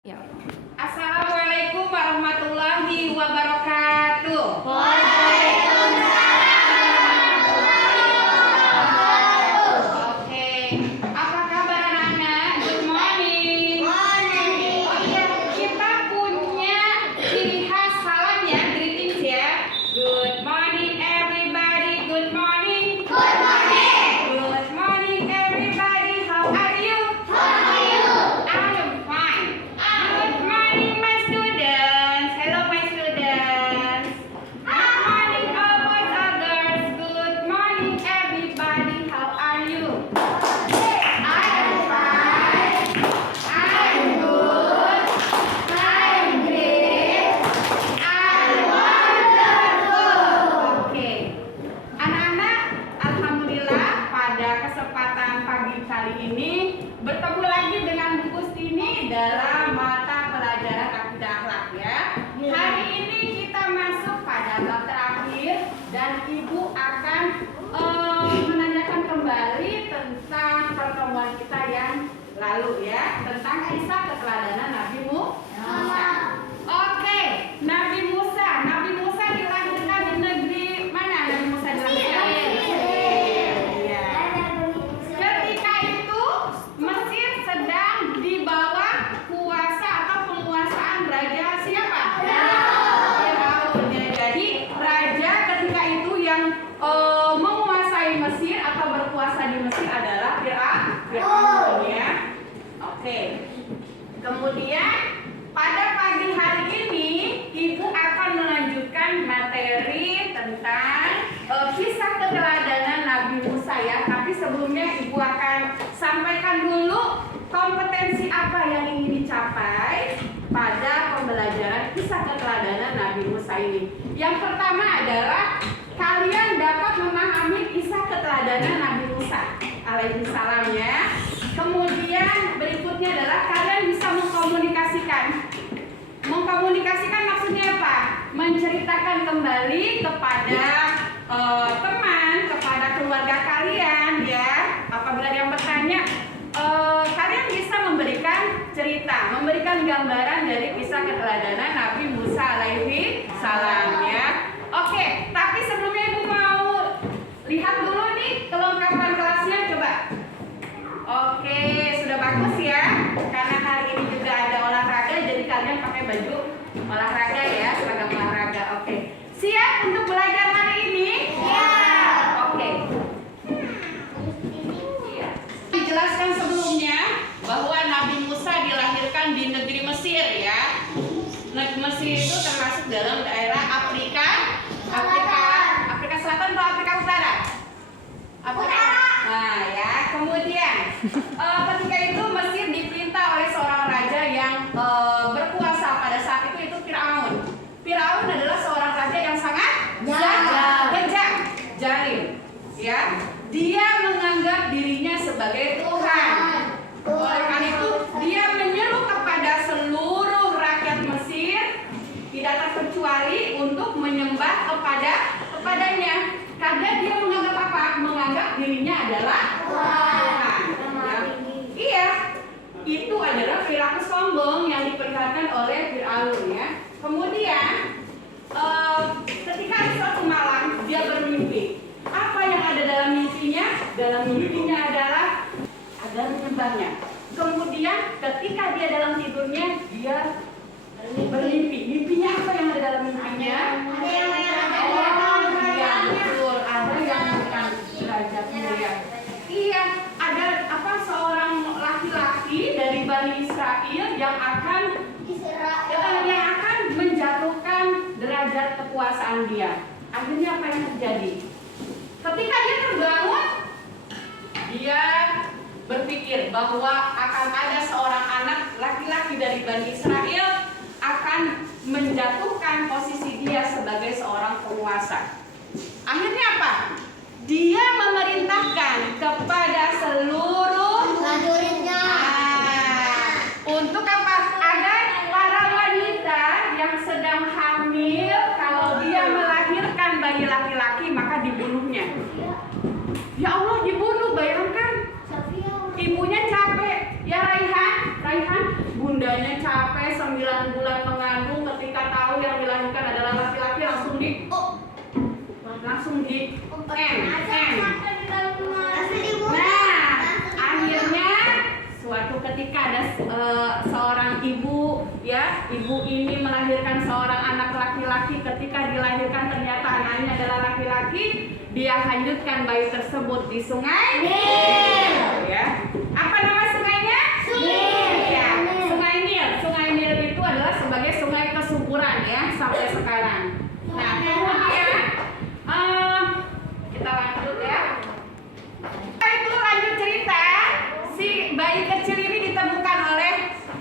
Ya. Assalamualaikum warahmatullahi wabarakatuh. Oke, apa kabar anak-anak? Good morning. Oh iya, kita punya ciri khas salam ya, greetings ya. Good morning everybody. Good morning. Good morning everybody. How are you? I am fine. Good morning, my students. Hello, my students. Good morning, all boys and girls. Good morning, everybody. How are you? I am fine. I am good. I am great. I am wonderful. Oke, anak-anak, alhamdulillah pada kesempatan pagi kali ini bertemu lagi dengan Bu Kustini dalam mata pelajaran akidah akhlak ya. Hari ini kita masuk pada bab terakhir dan Ibu akan menanyakan kembali tentang pertemuan kita yang lalu ya, tentang kisah keteladanan Nabi Musa. Oke, Nabi Musa dilahirkan di negeri mana? Nabi Musa dilahirkan di Mesir. Iya. Ketika itu Mesir sedang di bawah kuasa atau penguasaan raja siapa? Firaun. Ya, jadi raja ketika itu yang menguasai Mesir atau berkuasa di Mesir adalah Firaun ya. Oke. Kemudian pada pagi hari ini Ibu akan melanjutkan materi tentang kisah keteladanan Nabi Musa ya. Tapi sebelumnya Ibu akan sampaikan dulu kompetensi apa yang ingin dicapai pada pembelajaran kisah keteladanan Nabi Musa ini. Yang pertama adalah kalian dapat memahami kisah keteladanan Nabi Musa alaihi salam ya. Kemudian berikutnya adalah kalian bisa mengkomunikasikan. Mengkomunikasikan maksudnya apa? Menceritakan kembali kepada teman, kepada keluarga kalian ya. Apabila ada yang bertanya, kalian bisa memberikan cerita, memberikan gambaran dari kisah keteladanan Nabi Musa alaihi salam ya. Oke, tapi sebelumnya Ibu mau lihat dulu nih kelengkapan kelasnya coba. Oke, sudah bagus ya. Karena hari ini juga ada olahraga, jadi kalian pakai baju olahraga ya, seragam olahraga. Oke, siap untuk belajar hari ini? Siap. Oke. Dijelaskan sebelumnya bahwa Nabi Musa dilahirkan di negeri Mesir ya. Negeri Mesir itu termasuk dalam daerah Afrika Selatan atau Afrika Utara? Afrika. Nah ya, kemudian ketika itu Mesir diperintah oleh seorang raja yang berkuasa pada saat itu Firaun. Firaun adalah seorang raja yang sangat kejam, jalim, ya. Dia menganggap dirinya sebagai Tuhan. Oleh karena itu dia menyeru kepada seluruh rakyat Mesir tidak terkecuali untuk menyembah kepadanya. Karena dia menganggap apa? Menganggap dirinya adalah Tuhan. Ya. Iya, itu adalah perilaku sombong yang diperlihatkan oleh Firaun ya. Kemudian ketika suatu malam dia bermimpi. Apa yang ada dalam mimpinya? Dalam mimpinya adalah agar menyembahnya. Kemudian ketika dia dalam tidurnya dia bermimpi. Mimpinya apa yang ada dalam mimpinya? Ada yang bukan derajat mulia. Iya, ada seorang laki-laki dari Bani Israel yang akan menjatuhkan derajat kekuasaan dia. Akhirnya apa yang terjadi? Ketika dia terbangun, dia berpikir bahwa akan ada seorang anak laki-laki dari Bani Israel akan menjatuhkan posisi dia sebagai seorang penguasa. Akhirnya apa? Dia memerintahkan kepada seluruh prajuritnya untuk apa? Agar para wanita yang sedang hamil, kalau dia melahirkan bayi laki-laki maka dibunuhnya. Ya Allah, dibunuh, bayangkan. Ibunya capek. Ya Raihan, bundanya capek 9 bulan mengandung, ketika tahu yang dilahirkan adalah laki-laki langsung di Nah, akhirnya suatu ketika ada seorang ibu, ya, ibu ini melahirkan seorang anak laki-laki. Ketika dilahirkan ternyata anaknya adalah laki-laki, dia hanyutkan bayi tersebut di sungai Nil. Ya, apa nama sungainya? Ya, Sungai Nil. Sungai Nil itu adalah sebagai sungai kesuburan ya sampai sekarang. Nah, kemudian kita lanjut ya. Itu lanjut cerita, si bayi kecil ini ditemukan oleh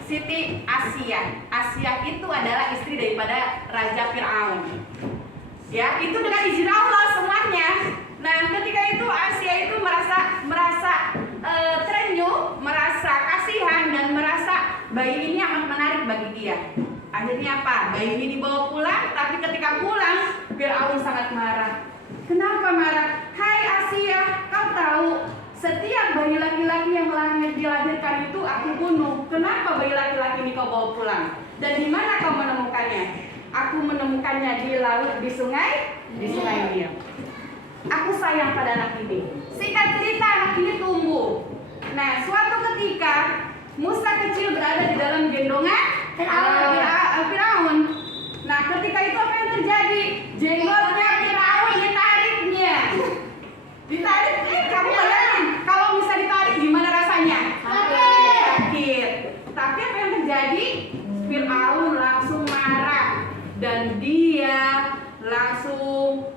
Siti Asia. Asia itu adalah istri daripada Raja Fir'aun. Ya, itu dengan izin Allah semuanya. Nah, ketika itu Asia itu merasa terenyuh, merasa kasihan dan merasa bayi ini amat menarik bagi dia. Akhirnya apa? Bayi ini dibawa pulang, tapi ketika pulang Fir'aun sangat marah. Kenapa marah? Hai Asia, kau tahu setiap bayi laki-laki yang dilahirkan itu aku bunuh. Kenapa bayi laki-laki ini kau bawa pulang? Dan di mana kau menemukannya? Aku menemukannya di laut, di sungai Nil. Aku sayang pada anak ini. Singkat cerita, anak ini tumbuh. Nah, suatu ketika Musa kecil berada di dalam gendongan Firaun. Nah, ketika itu apa yang terjadi? Jenggotnya Firaun ditariknya. Ditarik, kamu bayangin kalau bisa ditarik gimana rasanya? Sakit. Tapi apa yang terjadi? Firaun langsung marah dan dia langsung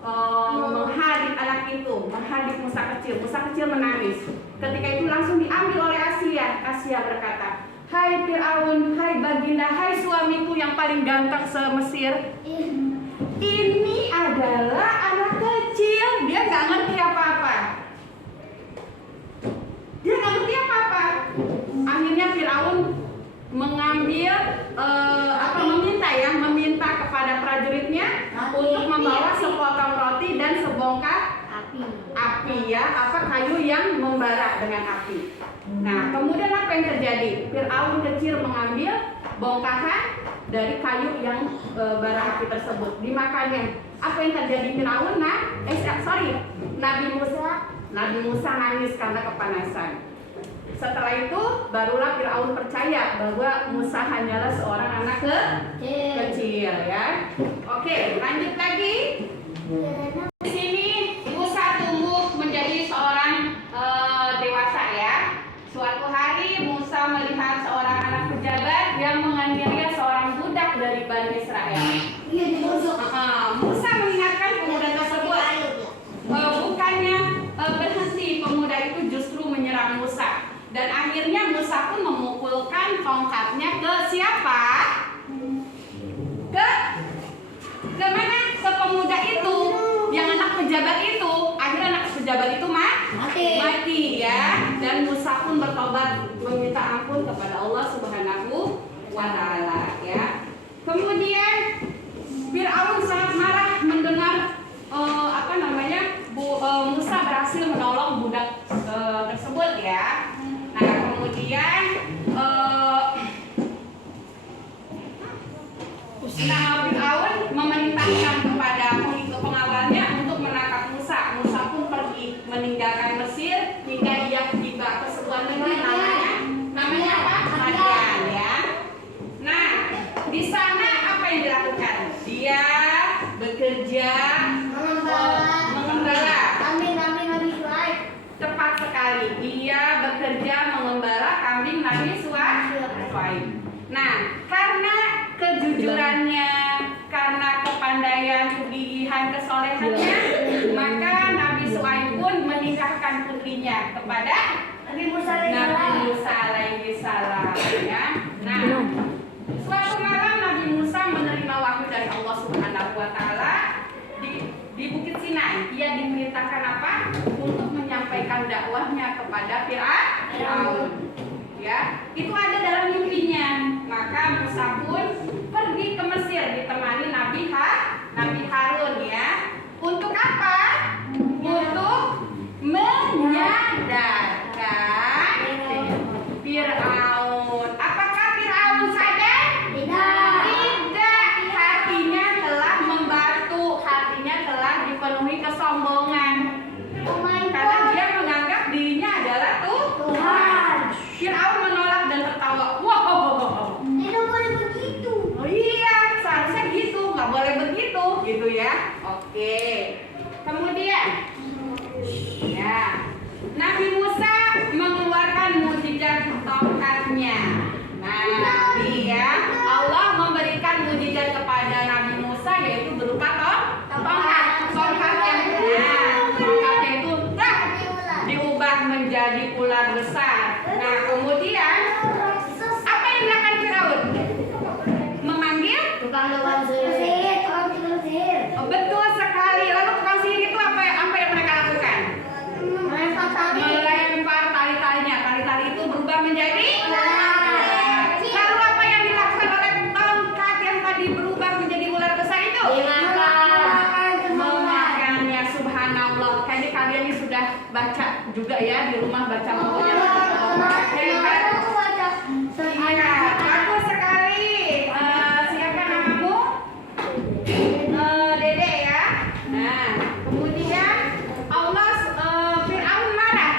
menghadik anak itu, menghadik Musa kecil. Musa kecil menangis. Ketika itu langsung diambil oleh Asia. Asia berkata, hai Fir'aun, hai baginda, hai suamiku yang paling ganteng se-Mesir, ini adalah anak kecil. Dia nggak ngerti apa-apa. Akhirnya Fir'aun mengambil meminta kepada prajuritnya untuk membawa sepotong roti dan sebongkah api ya, kayu yang membara dengan api. Nah, kemudian apa yang terjadi? Fir'aun kecil mengambil bongkahan dari kayu yang bara api tersebut, dimakannya. Apa yang terjadi? Fir'aun Nabi Musa nangis karena kepanasan. Setelah itu barulah Fir'aun percaya bahwa Musa hanyalah seorang anak kecil ya. Oke, lanjut lagi. Di sini Musa tumbuh menjadi seorang dewasa ya. Suatu hari Musa melihat seorang anak pejabat yang menganiaya seorang budak dari Bani Israel. Musa mengingatkan pemuda tersebut. Bukannya berhenti, pemuda itu justru menyerang Musa. Dan akhirnya Musa pun memukulkan tongkatnya ke siapa? Ke mana? Ke pemuda itu, yang anak pejabat itu. Akhirnya anak pejabat itu mati ya. Dan Musa pun bertobat meminta ampun kepada Allah Subhanahu wa Ta'ala ya. Kemudian Fir'aun sangat marah mendengar Musa berhasil menolong budak tersebut ya. Nah, kemudian Fir'aun memerintahkan kepada pengawalnya untuk menangkap Musa. Musa pun pergi meninggalkan Mesir hingga ia tiba ke sebuah negeri namanya apa? Madian ya. Nah, di sana apa yang dilakukan? Dia bekerja mengembala. Tepat sekali, dia bekerja mengembala kambing Nabi Shu'aib. Nah, karena kejujurannya, karena kepandaian, kegigihan, kesolehannya, maka Nabi Shu'aib pun menikahkan putrinya kepada Nabi Musa alaihi salam ya. Nah, suatu malam Nabi Musa menerima wahyu dari Allah Subhanahu wa Ta'ala di Bukit Sinai. Ia diperintahkan apa? Untuk menyampaikan dakwahnya kepada Fir'aun. Ya, itu ada dalam mimpinya. Maka Musa pun pergi ke Mesir ditemani Nabi Harun ya. Untuk apa? Untuk menyadarkan Fir'aun. Apakah Fir'aun sadar? Tidak. Oke. Kemudian ya, Nabi Musa mengeluarkan mukjizat tongkatnya. Nah, ini ya, Allah memberikan mukjizat kepada Nabi Musa yaitu berupa tongkat. Tongkat yang tongkatnya itu diubah menjadi ular besar. Nah, kemudian apa yang dilakukan Firaun? Memanggil tukang sihir. Oh, betul sekali. Lalu tukang sihir itu apa yang mereka lakukan? Melempar tali-talinya. Tali-tali itu berubah menjadi lalu apa yang dilakukan oleh tongkat yang tadi berubah menjadi ular besar itu? Memakannya. Subhanallah. Kayaknya kalian ini sudah baca juga ya di rumah, baca bukunya. Hebat. Iya, bagus sekali. Siapkan namamu? Dede ya. Nah, kemudian Allah Fir'aun marah.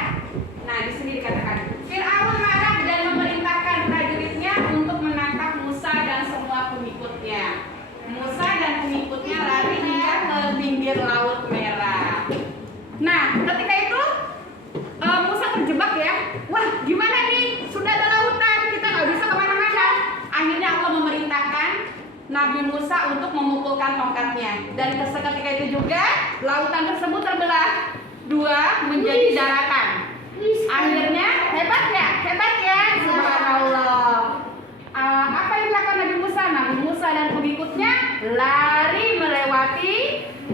Nah, di sini dikatakan Fir'aun marah dan memerintahkan prajuritnya untuk menangkap Musa dan semua pengikutnya. Musa dan pengikutnya lari hingga ke pinggir Laut Merah. Nah, ketika itu Musa terjebak ya. Wah, gimana nih? Sudah ada lautan, kita nggak bisa kemana-mana. Akhirnya Allah memerintahkan Nabi Musa untuk memukulkan tongkatnya. Dan seketika itu juga lautan tersebut terbelah dua menjadi daratan. Akhirnya hebat ya, subhanallah. Apa yang dilakukan Nabi Musa? Nabi Musa dan pengikutnya lari melewati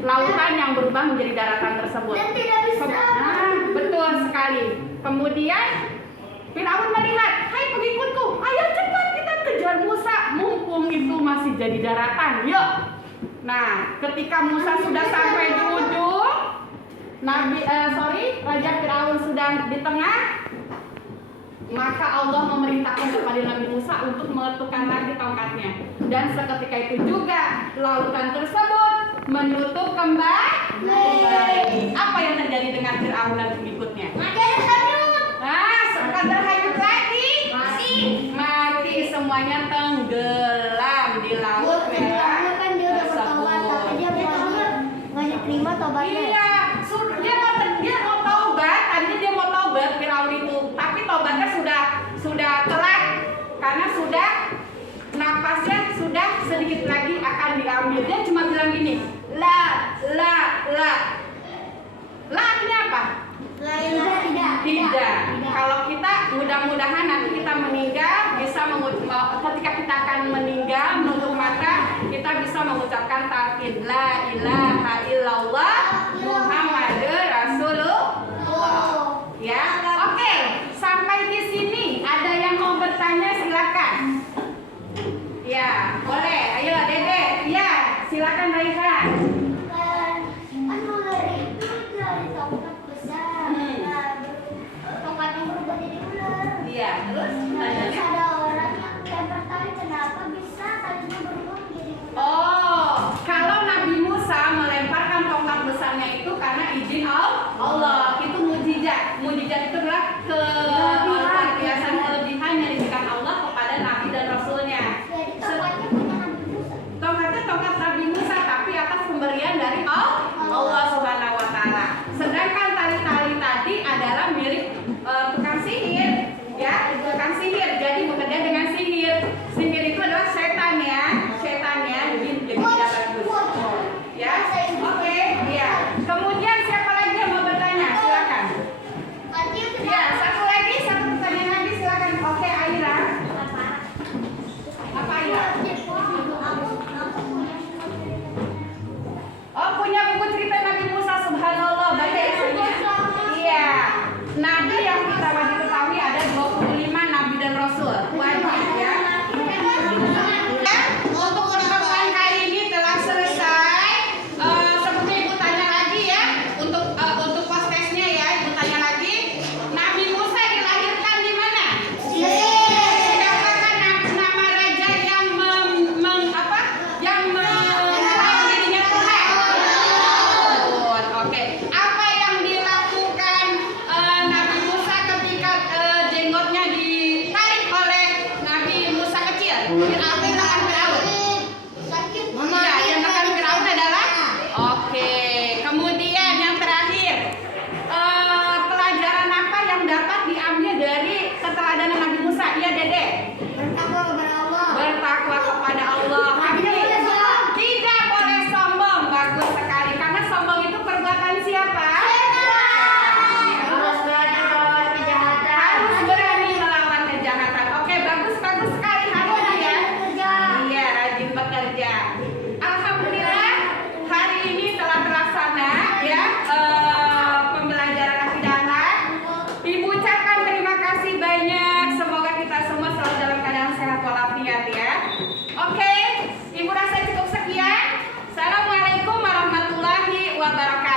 lautan yang berubah menjadi daratan tersebut. Dan tidak bisa. Betul sekali. Kemudian Firaun melihat, hai pengikutku, ayo cepat kita kejar Musa, mumpung itu masih jadi daratan. Yuk. Nah, ketika Musa sudah sampai di ujung, Raja Firaun sudah di tengah, maka Allah memerintahkan kepada Nabi Musa untuk meletupkan lagi tongkatnya. Dan seketika itu juga lautan tersebut menutup kembali. Apa yang terjadi dengan Firaun dan pengikutnya? Sekadar hanyut lagi, mati semuanya, tenggelam di Laut Merah tersebut. Diterima tobatnya. Iya, dia mau taubat, tadinya dia mau taubat Firaun itu, tapi taubatnya sudah telat karena sudah napasnya sudah sedikit lagi akan diambil. Dia cuma bilang gini, la artinya apa? Tidak. Kalau kita mudah-mudahan nanti kita meninggal bisa ketika kita akan meninggal menutup mata kita bisa mengucapkan tauhid la ilaha illallah Muhammadur Rasulullah. Ya, oke. Sampai di sini ada yang mau bertanya silakan. Ya, boleh. Ayo Dede. Ya, silakan Raihan. Iya, terus tanyanya? Ada orang yang lempar tali, kenapa bisa talinya berubah menjadi ular? Oh, kalau Nabi Musa melemparkan tongkat besarnya itu karena izin Allah. Itu mujizat. Mujizat itu adalah kebiasaan kelebihan yang diberikan Allah kepada Nabi dan Rasulnya. Jadi tongkatnya punya Nabi Musa. Tongkatnya tongkat Nabi Musa, tapi atas pemberian dari Allah Subhanahu Wa Taala. Sedangkan tali-tali tadi adalah milik tukang sihir. Ya, tukang sihir, jadi bekerja dengan sihir. Sihir itu adalah setan ya, jin, jadi tidak bagus. Ya, oke, ya. Kemudian siapa lagi yang mau bertanya? Silakan. Ya, satu pertanyaan lagi silakan. Oke, Aira. Apa Aira? Oh, punya buku cerita Nabi Musa, subhanallah, baca isinya. Iya. Nabi yang kita wajib ketahui ada 25 nabi dan rasul. Wajib ya. Untuk pertemuan kali ini telah selesai. Seperti Ibu tanya lagi ya, untuk postesnya ya, Ibu tanya lagi. Nabi Musa dilahirkan di mana? Siapakah nama raja yang mengenal dirinya Tuhan? Oke. Apa yang dilakukan Nabi Musa ketika jenggotnya ditarik oleh Nabi Musa kecil? Apa yang akan Firaun? Tidak, yang akan Firaun adalah oke. warahmatullahi wabarakatuh.